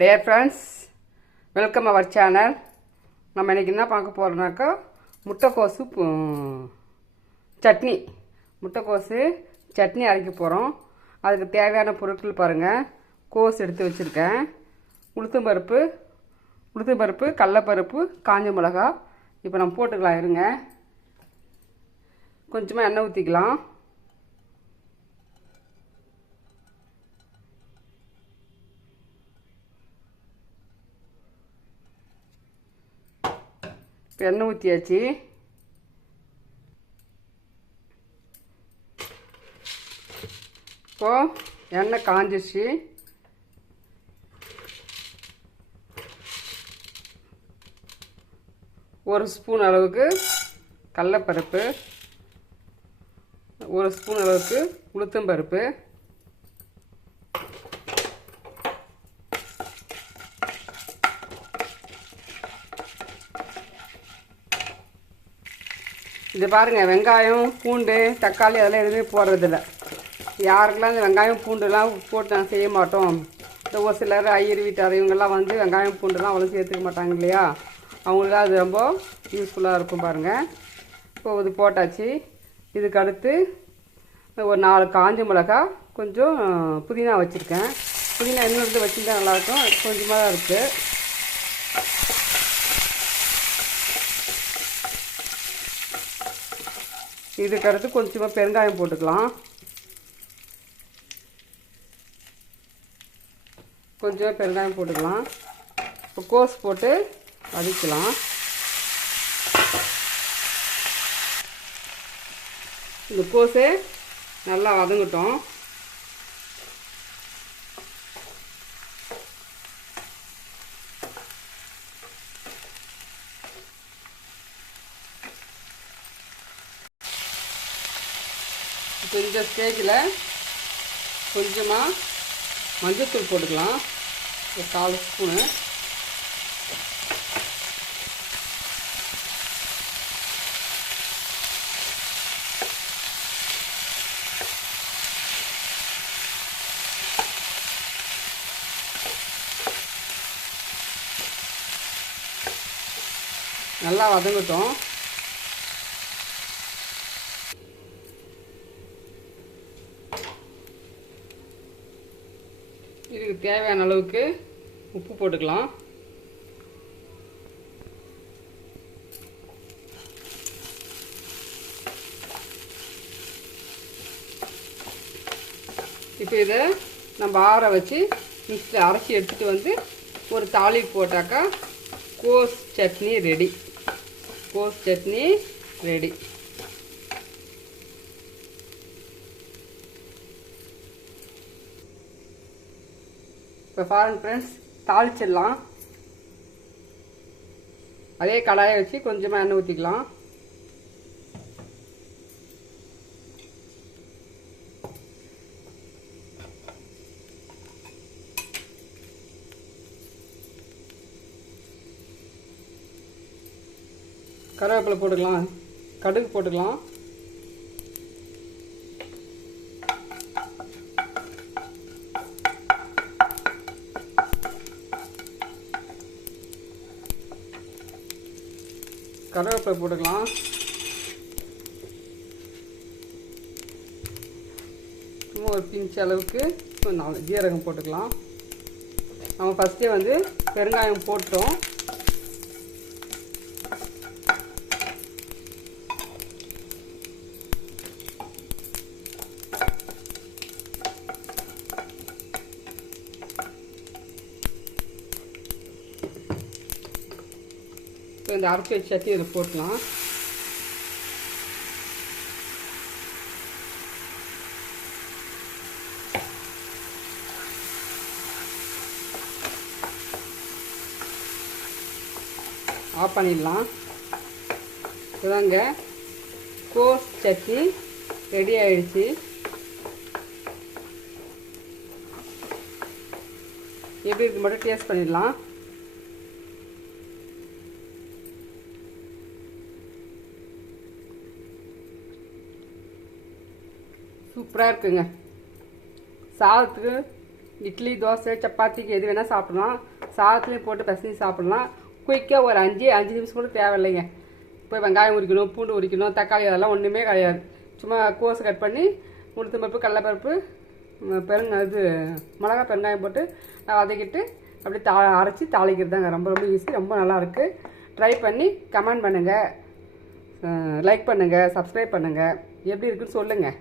Dear friends welcome our channel நம்ம இன்றைக்கி என்ன பார்க்க போகிறோம்னாக்கா முட்டைக்கோசு சட்னி. முட்டைக்கோசு சட்னி அரைக்க போகிறோம் அதுக்கு தேவையான பொருட்கள் பாருங்கள் கோஸ் எடுத்து வச்சுருக்கேன். உளுத்தம்பருப்பு உளுத்தம்பருப்பு கடலப்பருப்பு காஞ்ச மிளகா இப்போ நம்ம போட்டுக்கலாம் இருங்க. கொஞ்சமாக எண்ணெய் ஊற்றிக்கலாம் எண்ணெய் ஊற்றியாச்சு இப்போ எண்ணெய் காஞ்சிச்சு ஒரு ஸ்பூன் அளவுக்கு கடலப்பருப்பு ஒரு ஸ்பூன் அளவுக்கு உளுத்தம்பருப்பு இது பாருங்கள் வெங்காயம் பூண்டு தக்காளி அதெல்லாம் எதுவுமே போடுறதில்ல. யாருக்கெல்லாம் இந்த வெங்காயம் பூண்டுலாம் போட்டு நான் செய்ய மாட்டோம். இந்த ஒரு சிலர் ஐயர் வீட்டார் இவங்கெல்லாம் வந்து வெங்காயம் பூண்டுலாம் அவ்வளோ சேர்த்துக்க மாட்டாங்க இல்லையா? அவங்களுக்கு அது ரொம்ப யூஸ்ஃபுல்லாக இருக்கும் பாருங்கள் இப்போ இது போட்டாச்சு. இதுக்கு அடுத்து ஒரு நாலு காஞ்ச மிளகா கொஞ்சம் புதினா வச்சுருக்கேன். புதினா இன்னும் வச்சுருந்தா நல்லாயிருக்கும் கொஞ்சமாக தான் இருக்குது இதுக்கு அடுத்து கொஞ்சமாக பெருங்காயம் போட்டுக்கலாம். கொஞ்சமாக பெருங்காயம் போட்டுக்கலாம். இப்போ கோஸ் போட்டு வதக்கலாம். இந்த கோஸே நல்லா வதங்கட்டும். இப்போ இந்த ஸ்டேஜில் கொஞ்சமாக மஞ்சத்தூள் போட்டுக்கலாம். ஒரு கால் ஸ்பூனு. நல்லா வதங்கட்டும். இதுக்கு தேவையான அளவுக்கு உப்பு போட்டுக்கலாம். இப்போ இதை நம்ம ஆற வச்சு மிக்ஸில் அரைச்சி எடுத்துகிட்டு வந்து ஒரு தாளிக்கு போட்டாக்கா கோஸ் சட்னி ரெடி. கோஸ் சட்னி ரெடி. இப்போ ஃபாரன் ஃப்ரெண்ட்ஸ் தாளிச்சிடலாம். அதே கடாயை வச்சு கொஞ்சமாக எண்ணெய் ஊற்றிக்கலாம் கருவேப்பிலை போட்டுக்கலாம். கடுகு போட்டுக்கலாம். கருவேப்பிலை போட்டுக்கலாம். சும்மா ஒரு பிஞ்ச் அளவுக்கு ஒரு நாலு ஜீரகம் போட்டுக்கலாம். நம்ம ஃபஸ்ட்டே வந்து பெருங்காயம் போட்டோம். இப்போ இந்த அரைச்சி வச்ச சட்னி இதில் போட்டுக்கலாம். ஆஃப் பண்ணிடலாம். இதாங்க கோஸ் சட்னி ரெடி ஆயிடுச்சு. எப்படி இருக்கு மட்டும் டேஸ்ட் பண்ணிடலாம். சூப்பராக இருக்குங்க. சாதத்துக்கு இட்லி தோசை சப்பாத்திக்கு எது வேணால் சாப்பிடலாம். சாதத்துலேயும் போட்டு பசங்க சாப்பிடலாம். குயிக்காக ஒரு அஞ்சு அஞ்சு நிமிஷம் கூட தேவையில்லைங்க. போய் வெங்காயம் உரிக்கணும் பூண்டு உரிக்கணும் தக்காளி அதெல்லாம் ஒன்றுமே கிடையாது. சும்மா கோஸ் கட் பண்ணி உளுத்தம் பருப்பு கடலப்பருப்பு பெருங்க இது மிளகா பெருங்காயம் போட்டு வதக்கிட்டு அப்படியே தா அரைச்சி தாளிக்கிறதாங்க ரொம்ப ரொம்ப ஈஸி ரொம்ப நல்லாயிருக்கு ட்ரை பண்ணி கமெண்ட் பண்ணுங்கள் லைக் பண்ணுங்கள் சப்ஸ்கிரைப் பண்ணுங்கள் எப்படி இருக்குன்னு சொல்லுங்கள்